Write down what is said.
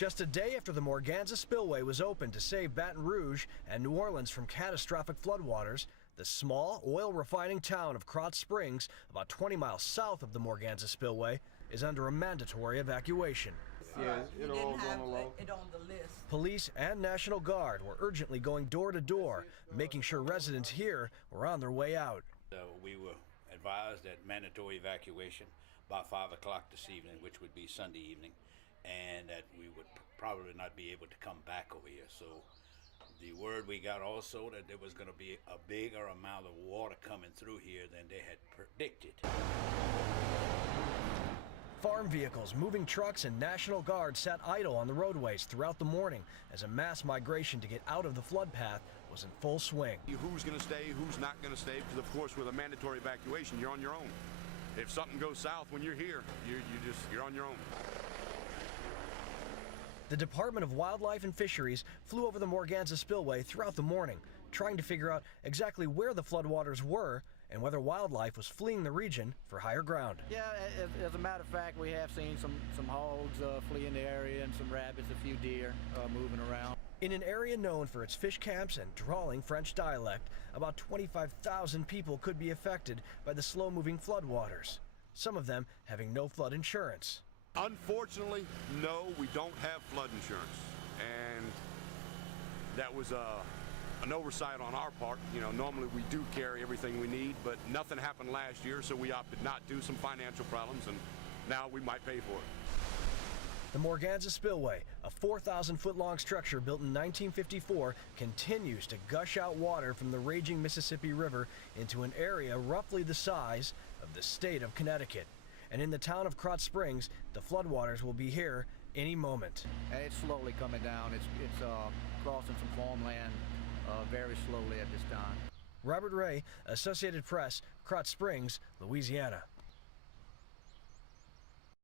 Just a day after the Morganza Spillway was opened to save Baton Rouge and New Orleans from catastrophic floodwaters, the small oil refining town of KROTZ Springs, about 20 miles south of the Morganza Spillway, is under a mandatory evacuation. Yeah, it'll all go along. It on the list. Police and National Guard were urgently going door to door, making sure residents here were on their way out. We were advised that mandatory evacuation by 5 o'clock this evening, which would be Sunday evening, and that we would probably not be able to come back over here. So the word we got also that there was going to be a bigger amount of water coming through here than they had predicted. Farm vehicles, moving trucks, and National Guard sat idle on the roadways throughout the morning as a mass migration to get out of the flood path was in full swing. Who's going to stay, who's not going to stay, because of course with a mandatory evacuation, you're on your own. If something goes south when you're here, you're on your own. The Department of Wildlife and Fisheries flew over the Morganza Spillway throughout the morning, trying to figure out exactly where the floodwaters were and whether wildlife was fleeing the region for higher ground. Yeah, as a matter of fact, we have seen some hogs flee in the area and some rabbits, a few deer moving around. In an area known for its fish camps and drawling French dialect, about 25,000 people could be affected by the slow-moving floodwaters, some of them having no flood insurance. Unfortunately, no, we don't have flood insurance, and that was an oversight on our part. You know, normally we do carry everything we need, but nothing happened last year, so we opted not to, some financial problems, and now we might pay for it. The Morganza Spillway, a 4,000-foot-long structure built in 1954, continues to gush out water from the raging Mississippi River into an area roughly the size of the state of Connecticut. And in the town of KROTZ Springs, the floodwaters will be here any moment. And it's slowly coming down. It's crossing some farmland very slowly at this time. Robert Ray, Associated Press, KROTZ Springs, Louisiana.